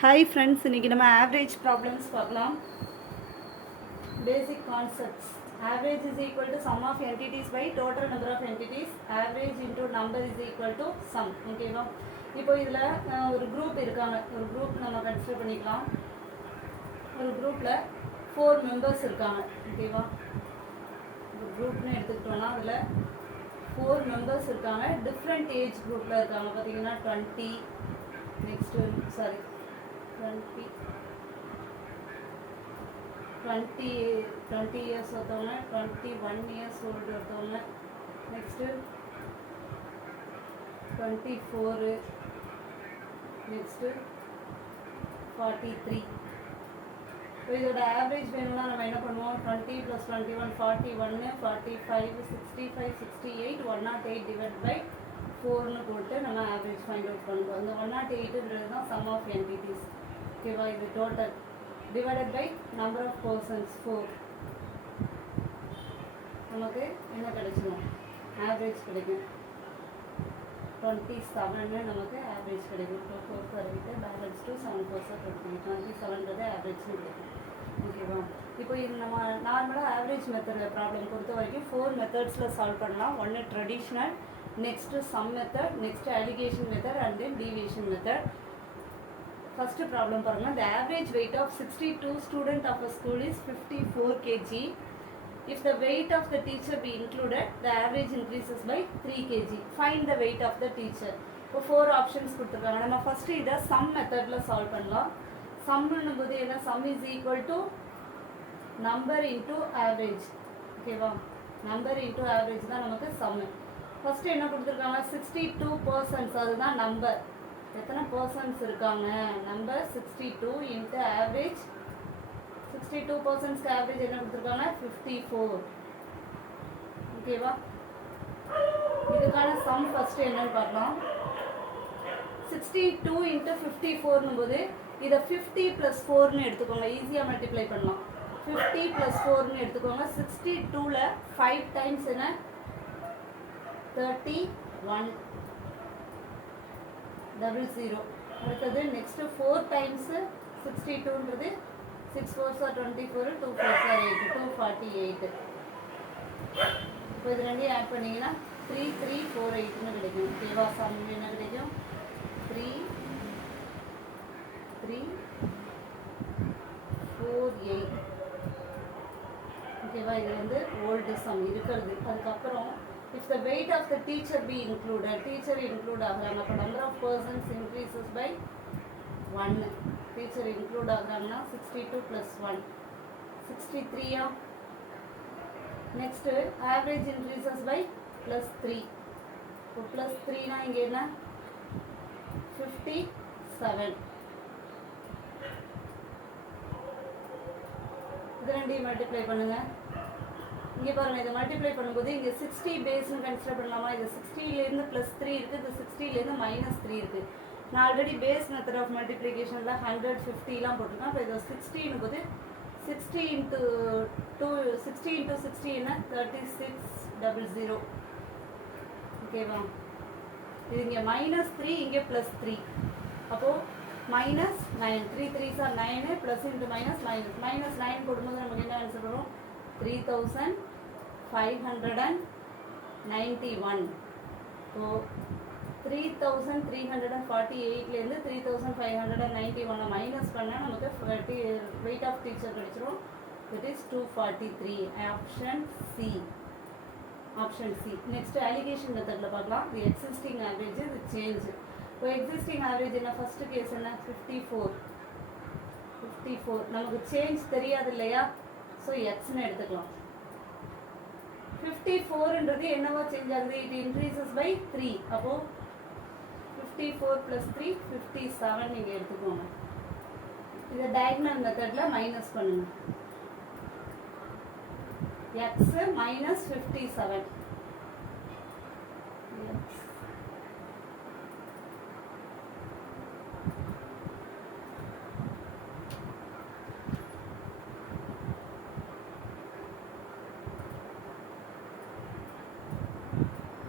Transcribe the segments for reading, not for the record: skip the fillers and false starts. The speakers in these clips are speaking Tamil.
Hi friends, இன்னைக்கு நம்ம average problems பார்க்கலாம். Basic concepts. Average is equal to sum of entities by total number of entities. Average into number is equal to sum. ஓகேவா? இப்போ இதில் ஒரு குரூப் இருக்காங்க. ஒரு குரூப் நம்ம கன்சிடர் பண்ணிக்கலாம். ஒரு குரூப்பில் 4 மெம்பர்ஸ் இருக்காங்க. ஓகேவா? ஒரு குரூப்னு எடுத்துக்கிட்டோம்னா அதில் 4 மெம்பர்ஸ் இருக்காங்க. டிஃப்ரெண்ட் ஏஜ் குரூப்பில் இருக்காங்க. பார்த்தீங்கன்னா 20 நெக்ஸ்ட்டு 20 இயர்ஸ் ஒருத்தவங்க, 21 இயர்ஸ் ஓல்டு ஒருத்தவங்க, நெக்ஸ்ட்டு 24, நெக்ஸ்ட்டு 43. இப்போ இதோட ஆவரேஜ் வேணும்னா நம்ம என்ன பண்ணுவோம்? 20 + 21 41, 45 65 68 108 டிவைட் பை 4ன்னு போட்டு நம்ம ஆவரேஜ் ஃபைண்ட் அவுட் பண்ணுவோம். அந்த 108ன்றது தான் சம் ஆஃப் என்டிட்டிஸ். ஓகேவா? இது total divided by number of persons 4. நமக்கு என்ன கிடைச்சிடும்? ஆவரேஜ் கிடைக்கும். 27 நமக்கு ஆவரேஜ் கிடைக்கும். 2 4 8 பேலன்ஸ் 2 7 4 20 27ன்றது ஆவரேஜ்னு கிடைக்கும். ஓகேவா? இப்போ இது நம்ம நார்மலாக ஆவரேஜ் மெத்தட் ப்ராப்ளம் பொறுத்த வரைக்கும் 4 மெத்தட்ஸில் சால்வ் பண்ணலாம். ஒன்று traditional, next sum method, next alligation method and then deviation method. First problem பாருங்க. The average weight of 62 student of a school is 54 kg. If the weight of the teacher be included, the average increases by 3 kg. Find the weight of the teacher. இப்போ 4 ஆப்ஷன்ஸ் கொடுத்துருக்காங்க. நம்ம ஃபர்ஸ்ட் இதை சம் மெத்தடில் சால்வ் பண்ணலாம். சம்னும் போது என்ன? Some is equal to number into average. ஓகேவா? நம்பர் இன்டூ ஆவரேஜ் தான் நமக்கு சம்மு. ஃபர்ஸ்ட் என்ன கொடுத்துருக்காங்க? 62 பர்சன்ஸ், அதுதான் நம்பர். எத்தனை பர்சன்ஸ் இருக்காங்க? Number 62 into average. 62 பர்சன்ஸ்க்கு ஆவரேஜ் என்ன கொடுத்துருக்காங்க? 54. ஓகேவா? இதுக்கான சம் ஃபர்ஸ்ட் என்னன்னு பார்க்கலாம். 62 இன்ட்டு 54னும் போது இதை 50 + 4ன்னு எடுத்துக்கோங்க. ஈஸியாக மல்டிப்ளை பண்ணலாம். 50 + 4ன்னு எடுத்துக்கோங்க. 62ல் 5 டைம்ஸ் என்ன? 31 00. அடுத்தது next 4 times 62ன்றது 6 4s are 24, 2 4s are 8, 248. இப்போ இது ரெண்டையும் ஆட் பண்ணிங்கன்னா 3348ன்னு கிடைக்கும். ஓகேவா? சம் என்ன கிடைக்கும்? 3348. ஓகேவா? இது வந்து ஓல்டு சம் இருக்கிறது. அதுக்கப்புறம் if the weight of the teacher be included, teacher include ஆகுறாங்க. அப்போ number of persons increases by 1. teacher include ஆகுறாங்கன்னா 62 + 1 63. next average increases by +3. இப்போ +3னா இங்கே என்ன? 57. இது ரெண்டையும் மல்டிப்ளை பண்ணுங்க. இங்கே பாருங்கள், இதை மல்டிப்ளை பண்ணும்போது இங்கே 60 பேஸ்னு கன்சிடர் பண்ணலாமா? இது 60லேருந்து +3 இருக்குது, இது 60லேருந்து -3 இருக்குது. நான் ஆல்ரெடி பேஸ் மெத்தட் ஆஃப் மல்டிப்ளிகேஷனில் 150லாம் போட்டிருக்கேன். இப்போ இது 60ன்னு போது 60 × 60 என்ன? 3600. ஓகேவா? இது இங்கே -3, இங்கே +3. அப்போது -9, 3 3s are 9, ப்ளஸ் இன்ட்டு -9 போடும்போது நமக்கு என்ன ஆன்சர் வரும்? 3591. ஸோ 3348லேருந்து 3591 மைனஸ் பண்ணால் நமக்கு வெயிட் ஆஃப் டீச்சர் கிடைச்சிரும். It is 243. Option C. Next allegation மெத்தடில் பார்க்கலாம். இது எக்ஸிஸ்டிங் ஆவரேஜ், இது சேஞ்ச். இப்போ எக்ஸிஸ்டிங் ஆவரேஜ் என்ன? ஃபர்ஸ்ட் கேஸ் என்ன? 54. நமக்கு சேஞ்ச் தெரியாது இல்லையா? ஸோ எக்ஸ்ன்னு எடுத்துக்கலாம். 54ன்றது என்னவா சேஞ்ச் ஆகுது? It increases by 3. அப்போது 54 + 3 57 நீங்கள் எடுத்துக்கோங்க. இதை டயக்னல் மெத்தடில் மைனஸ் பண்ணுங்க. எக்ஸ் -57.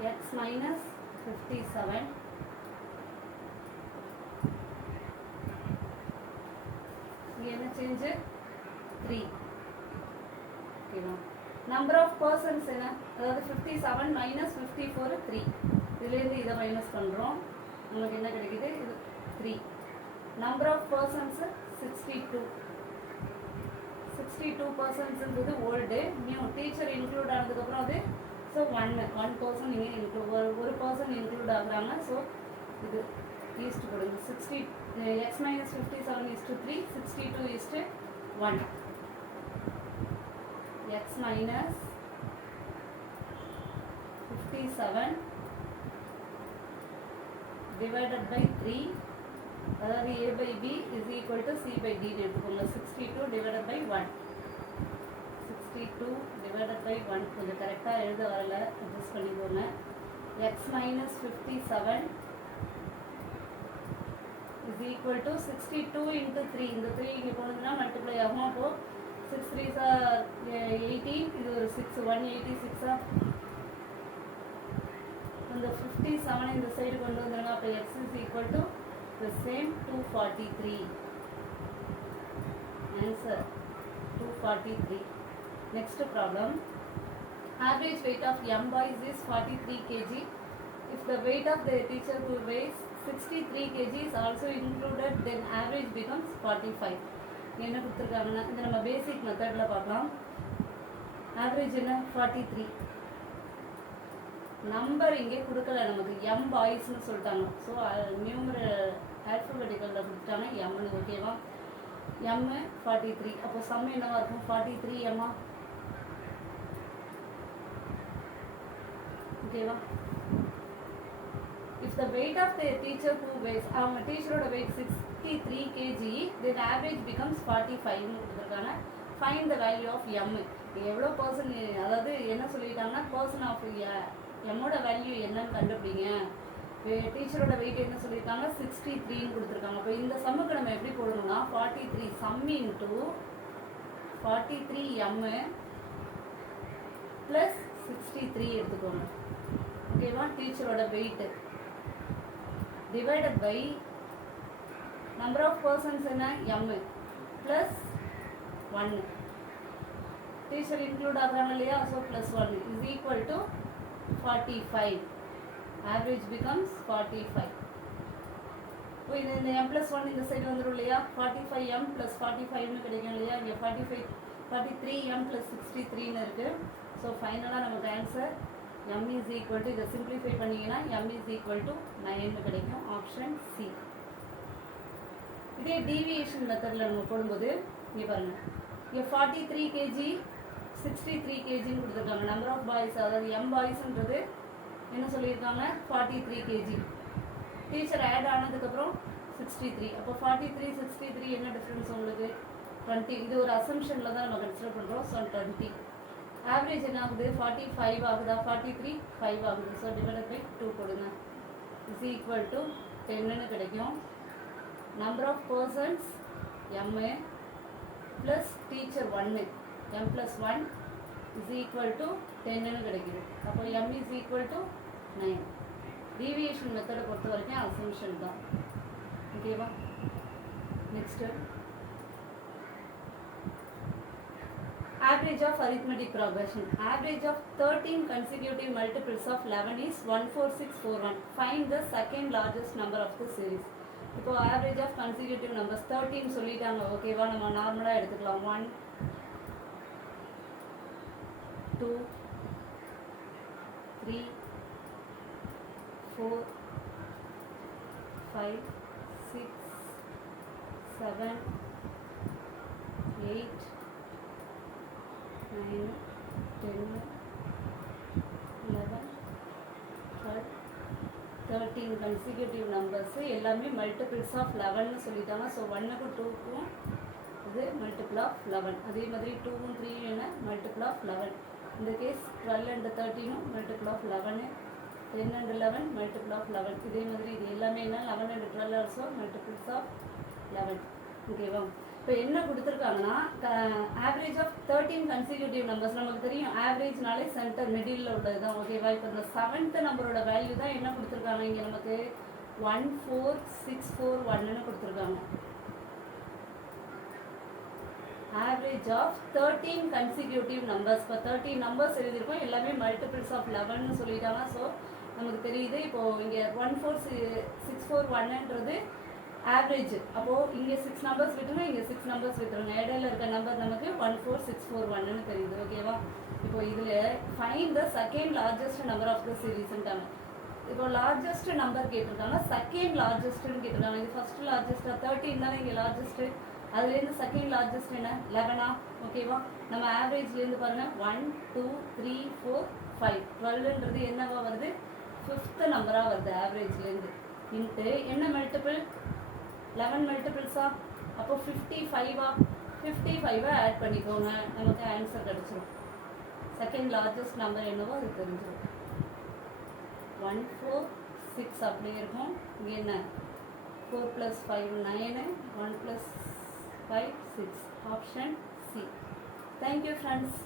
x -57 change 3. ஓகேவா? நம்பர் ஆஃப் பர்சன்ஸ் என்ன, அதாவது 57 மைனஸ் 54 3. இதுலேருந்து இதை மைனஸ் பண்ணுறோம், நமக்கு என்ன கிடைக்குது, இது 3. Number of persons 62. 62 பர்சன்ஸ்ன்றது ஓல்டு, நியூ டீச்சர் இன்க்ளூட் ஆனதுக்கப்புறம் அது ஸோ ஒன் பர்சன் இங்கே இன்க்ளூட் ஒரு பர்சன் இன்க்ளூட் ஆகுறாங்க. ஸோ இது ஈஸ்ட் கொடுங்க. 60 x minus 57 is to 3, 62 is to 1. x minus 57 divided by 3, அதாவது a by b is equal to c by d எடுத்துக்கோங்க. 62 divided by 1. 62 divided by 1 கொஞ்சம் கரெக்டாக எழுத வரல, அட்ஜஸ்ட் பண்ணிக்கோங்க. x minus 57 is equal to 62 into 3. இந்த 3 இங்கே போனதுன்னா மல்டிப்ளை ஆகும். அப்போது 6 3s are 18, இது ஒரு 6 186 இந்த 57 இந்த சைடு கொண்டு வந்துடுங்க. அப்போ x is equal to the same 243. Answer 243. Next problem. Average weight of m boys is 43 kg. If the weight of the teacher who weighs 63 kg is also included, then average becomes 45. என்ன கொடுத்துருக்காங்கன்னா இந்த நம்ம பேசிக் மெத்தடில் பார்க்கலாம். ஆவரேஜ் என்ன 43. நம்பர் இங்கே கொடுக்கல, நமக்கு எம் பாய்ஸ்னு சொல்லிட்டாங்க. ஸோ நியூமரல் ஆல்ஃபபெட்டிக்கலில் கொடுத்துட்டாங்க எம்னு. ஓகேவா? எம் 43. அப்போ சம் என்னவா இருக்கும்? 43 எம்மா. ஓகேவா? If the weight of the teacher who weighs, அவங்க டீச்சரோட weight 63 kg, then average becomes 45 னு கொடுத்துருக்காங்க. Find the value of m. எவ்வளோ பர்சன், அதாவது என்ன சொல்லிட்டாங்கன்னா பர்சன் ஆஃப் எம்மோட வேல்யூ என்னன்னு கண்டுபிடிங்க. டீச்சரோட வெயிட் என்ன சொல்லியிருக்காங்க 63ன்னு கொடுத்துருக்காங்க. அப்போ இந்த சம்முக்கு நம்ம எப்படி போடணும்னா 43 சம் இன்ட்டு 43 எம் ப்ளஸ் 63 எடுத்துக்கோங்க. ஓகேவா? டீச்சரோட weight divided by number of persons என்ன எம் ப்ளஸ் 1. டீச்சர் இன்க்ளூட் ஆகிறாங்க இல்லையா? So plus 1 is equal to 45. Average becomes 45. இப்போ இந்த m plus 1 இந்த சைடு வந்துடும் இல்லையா? 45m plus 45னு கிடைக்கும் இல்லையா? இங்கே 43m plus 63ன்னு இருக்குது. ஸோ ஃபைனலாக நமக்கு answer m is equal to, இதை சிம்பிளிஃபை பண்ணிங்கன்னா m is equal to 9னு கிடைக்கும். Option C. இதே டீவியேஷன் மெத்தடில் நம்ம போடும்போது இங்கே பாருங்கள், இங்கே 43 kg 63 kgன்னு கொடுத்துருக்காங்க. நம்பர் ஆஃப் பாய்ஸ், அதாவது m பாய்ஸ்ன்றது என்ன சொல்லியிருக்காங்க 43 kg. டீச்சர் ஆட் ஆனதுக்கப்புறம் 63. அப்போ 43 63 என்ன டிஃப்ரென்ஸ் உங்களுக்கு 20. இது ஒரு அசம்ஷனில் தான் நம்ம கன்சிடர் பண்ணுறோம். ஸோ 20. ஆவரேஜ் என்ன ஆகுது 45 ஆகுதா? 43 5 ஆகுது. ஸோ டிவைடட் பை 2 கொடுங்க. இஸ் ஈக்குவல் டு 10ன்னு கிடைக்கும். Number of persons m plus teacher 1 m plus 1 is equal to 10ன்னு கிடைக்குது. அப்போ m is equal to 9. Deviation மெத்தடை பொறுத்த வரைக்கும் அசம்ஷன் தான். ஓகேவா? Next average of arithmetic progression. Average of 13 consecutive multiples of 11 is 14641. Find the second largest number of the series. இப்போ average of consecutive numbers 13 சொல்லிட்டாங்க. ஓகேவா? நம்ம நார்மலாக எடுத்துக்கலாம். 1 2 3 4 5 6 7 8 9 10 11 12 13 consecutive numbers எல்லாமே multiples of 11ன்னு சொல்லிட்டாங்க. ஸோ 1க்கும் 2க்கும் இது multiple of 11. அதே மாதிரி 2க்கும் 3யும் என்ன multiple of 11. இந்த case 12 and 13ம் multiple of 11, 10 and 11 multiple of 11. இதே மாதிரி இது எல்லாமே என்ன 11 and 12 also multiples of 11. ஓகேவா? இப்போ என்ன கொடுத்துருக்காங்கன்னா ஆவரேஜ் ஆஃப் 13 consecutive numbers. நமக்கு தெரியும் ஆவரேஜ்னாலே சென்டர் மிடில் உள்ளது தான். ஓகேவா? இப்போ இந்த 7th நம்பரோட வேல்யூ தான் என்ன கொடுத்துருக்காங்க இங்கே நமக்கு 14641ன்னு கொடுத்துருக்காங்க. Average of 13 consecutive numbers. இப்போ 13 நம்பர்ஸ் எழுதியிருக்கோம், எல்லாமே மல்டிபிள்ஸ் ஆஃப் 11ன்னு சொல்லிட்டாங்க. ஸோ நமக்கு தெரியுது. இப்போது இங்கே 14641ன்றது ஆவரேஜ். அப்போது இங்கே 6 நம்பர்ஸ் விட்டுருங்க, இங்கே 6 நம்பர்ஸ் விட்டுருங்க. இடையில இருக்க நம்பர் நமக்கு 14641ன்னு தெரியுது. ஓகேவா? இப்போ இதில் find the second largest number of the சீரீஸ்ன்ட்டாங்க. இப்போ லார்ஜஸ்ட் நம்பர் கேட்டிருக்காங்க, செகண்ட் லார்ஜஸ்ட்னு கேட்டிருக்காங்க. இது ஃபர்ஸ்ட் லார்ஜஸ்டா 13 தானே இங்கே லார்ஜஸ்ட்டு. அதுலேருந்து செகண்ட் லார்ஜஸ்ட் என்ன 11ஆ? ஓகேவா? நம்ம ஆவரேஜ்லேருந்து பாருங்கள் 1 2 3 4 5 12ன்றது என்னவா வருது? 5th நம்பராக வருது ஆவரேஜ்லேருந்து. இன்ட்டு என்ன மல்டிபிள்? 11 மல்டிபிள்ஸா? அப்போ 55ஆ? 55 ஆட் பண்ணிக்கோங்க, நமக்கு ஆன்சர் கிடச்சிரும். செகண்ட் லார்ஜஸ்ட் நம்பர் என்னவோ அது தெரிஞ்சிடும். 1 4 6 அப்படியே இருக்கும். இங்கே என்ன 4 + 5 9, 1 + 5 6. Option C. Thank you friends.